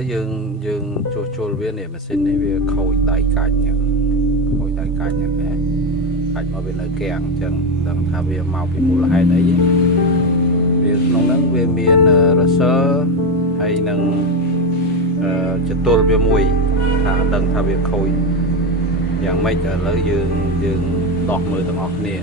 lấy dương chôn viên này mà xin này về khôi đại cảnh nhỉ, khôi đại cảnh nhỉ cái cảnh mà bên nơi kẹng chẳng đang thà về màu bị mù là hay đấy việc nông nắng về miền sơ hay năng chật tôi về mùi thà đang thà về khôiอย่างไม่จะแล้วยืนดอกมือตรงออกเนี่ย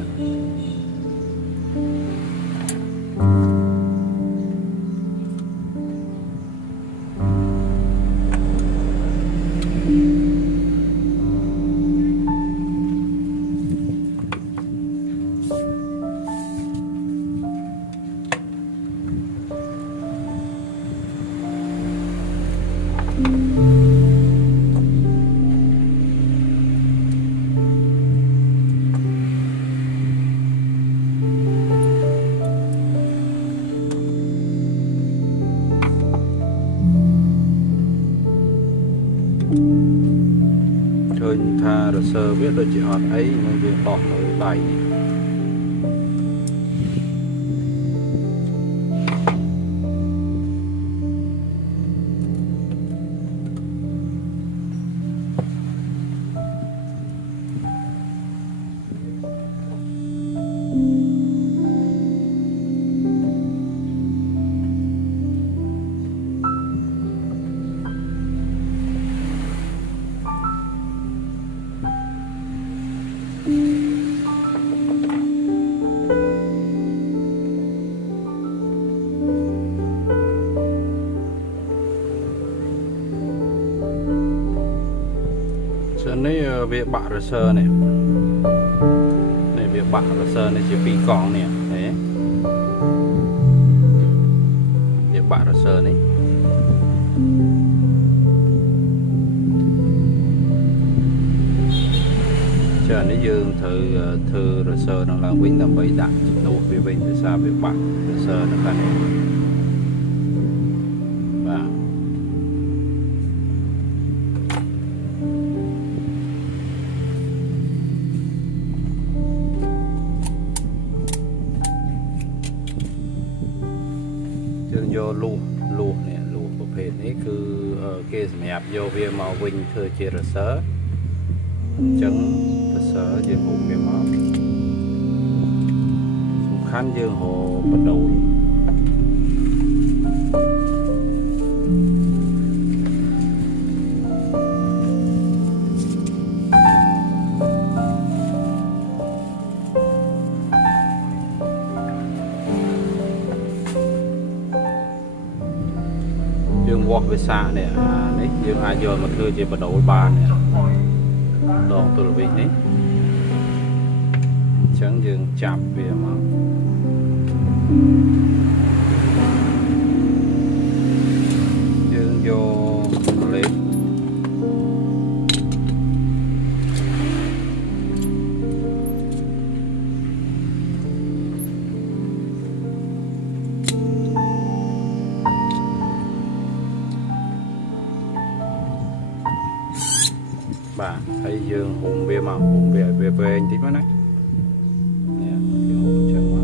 chơi tha rồi sơ biết đôi chị hot ấy nhưng việc bỏ người đầy này việc bạ rồi sơ này việc bạ rồi sơ này chỉ pi con nè đấy việc bạ rồi sơ này chờ nó dương thư rồi sơ nó là vinh làm bấy đạn đồ về vinh từ xa việc bạ rồi sơ nó cả này và vô lu nè luประเภทนี้คือเกสแมบโยเวียมาวินคือเจรเซอร์จังเซอร์ยังคงมีมาสำคัญยังโหประตูวอกไปซาเนี่ยนี่ยังอาโยนมาคือจะประตูบานเนี่ยลองตัววิ่งนี้ฉันยังจับเบียมายังโยเล็กbà thấy dương hùng bia mà hùng về anh tí nữa này nè cái hùng chân mà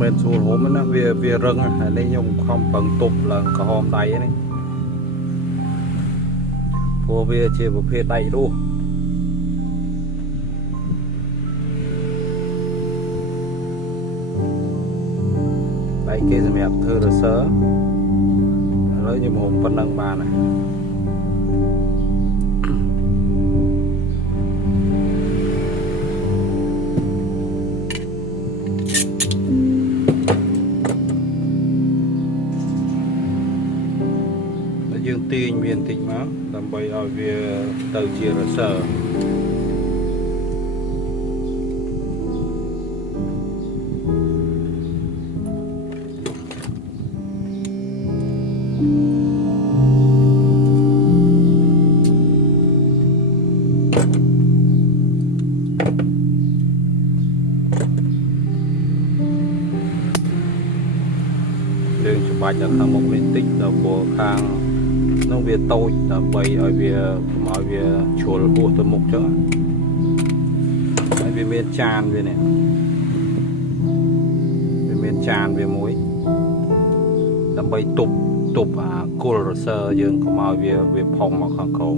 bên xuống hốm nó về rừng à đây nhung không bằng tục là có hôm đầy này vô về chia một phe đầy luôn đây kia thì mẹ thưa là sớ lấy như một phần năng bà này bay ở về từ chia là sở đường chụp bài ở khang một liên tích là của khang nó về tôi là bay ở về chùa hộ tôi một chỗ về miền tràn về này về miền tràn về muối là bay tục cô là sơ dương có màu về phòng mà khang khổ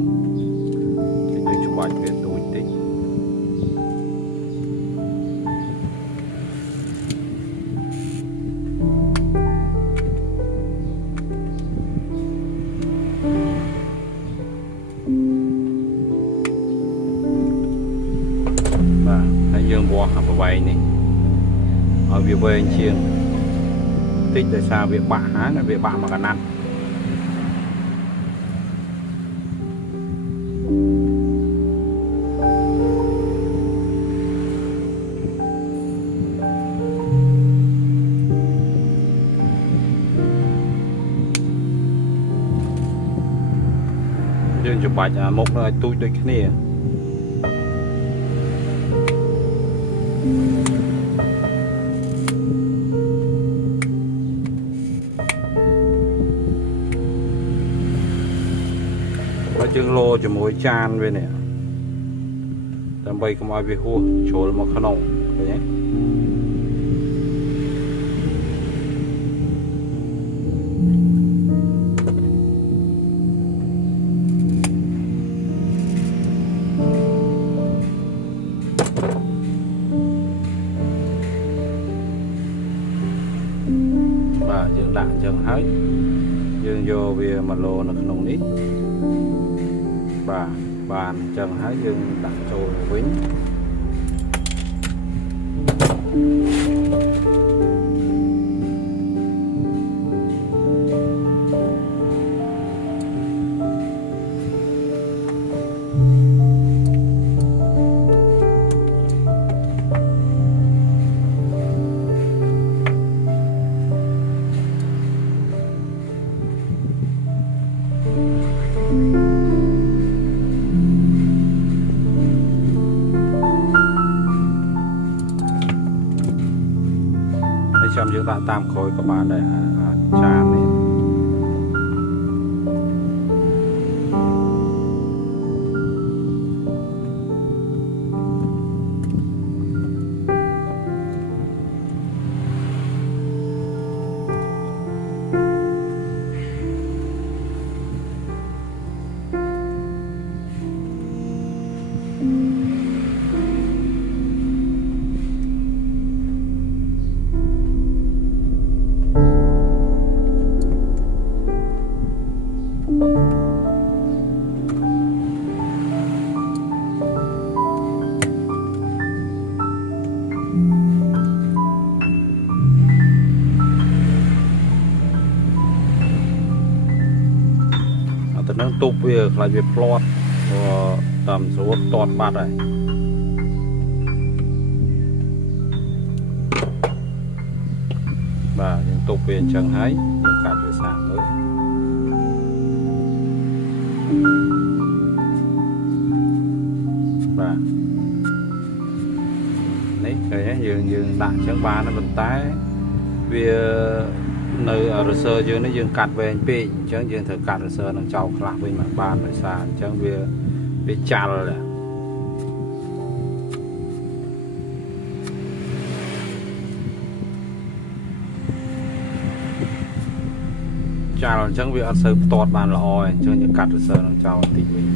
thì đường chụp bài về tôi tích dương bò học bài này ở phía bên chiên tích tại sao việc bạ há là việc bạ mà cần ăn dương chụp bài một là tôi được cái này chương lô cho mỗi chan về này làm bay không ai về hua chỗ mà khăn nồng nhé và dương đạn chân hết dương vô về mặt lô là khăn nồng ít và bàn chân hái dương đặt trôi quýnh trong chúng ta tam khối các bạn để tràn này nó tục việc là việc plot tầm số toàn bát này và những tục về chẳng hái những cả về sản mới và đấy cái dương đạn chẳng ba nó vận tái vì nơi ở sơ dương nó dương cắt về anh pi chẳng dương thử cắt ở sơ nó trâu lạc bên mặt ban rồi xa chẳng về chà rồi chà rồi chẳng việc sơ tọt bàn là oi chẳng dương cắt ở sơ nó trâu tịnh mình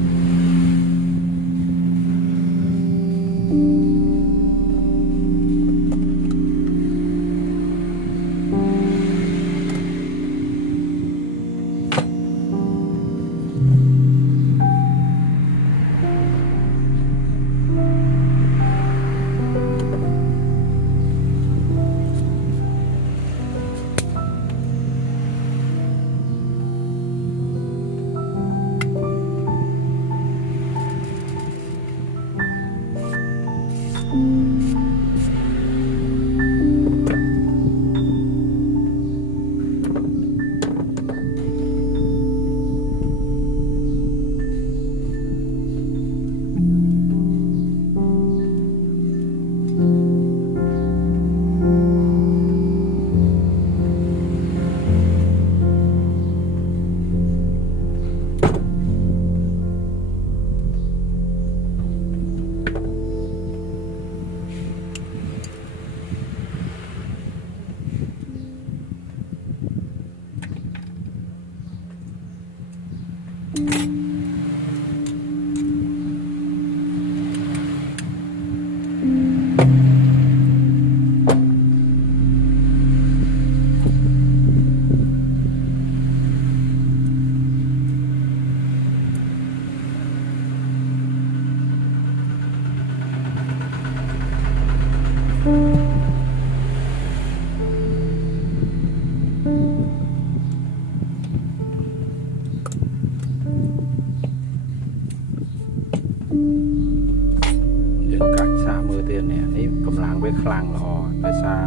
យើងកាច់សាកមើលទៀតនេះនេះកម្លាំងវាខ្លាំងល្អដោយសារ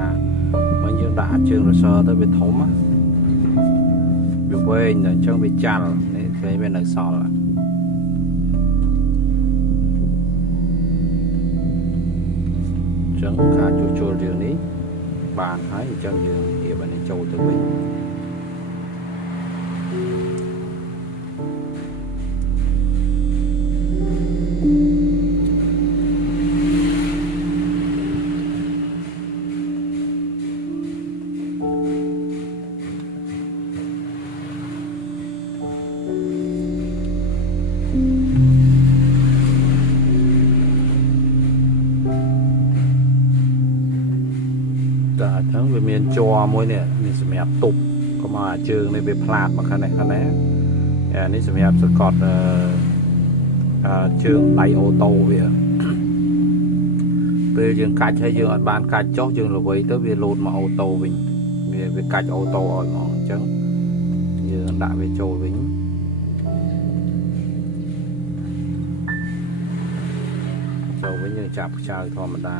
មកយើងដាក់ជើងរសើទៅវាធំណាវាវែងតែអញ្ចឹងវាចាល់នេះគេវានៅសល់អញ្ចឹងការជួសជុលរឿងនេះបានហើយអញ្ចឹងយើងរៀបអានេះចូលទៅវិញតែហ្នឹងវាមានជ័រមួយនេះមានសម្រាប់ទប់កុំឲ្យជើងនេះវាផ្លាតមកខាងនេះអានេះសម្រាប់សកត់ជើងដៃអូតូវាពេលយើងកាច់ហើយយើងអត់បានកាច់ចុះយើងល្វីទៅវាលោតមកអូតូវិញវាកាច់អូតូឲ្យហ្មងអញ្ចឹងយើងដាក់វាចូលវិញយើងចាប់ខ្ចៅធម្មតា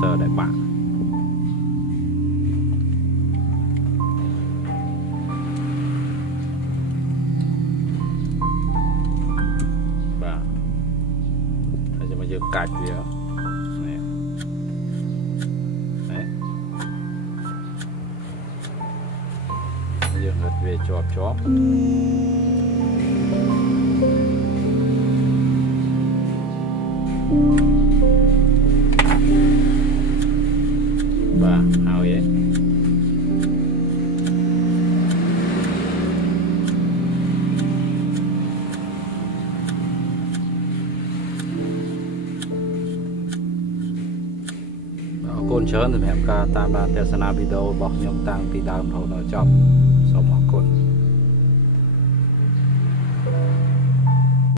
sơ đại bạc bà bây giờ mà giờ cạch gì đó này đấy bây giờ lật về chọp bà hào vậy côn chớn thì em ca tam đàn theo sana video bọc nhom tăng thì đào thầu nó chọc xong họ côn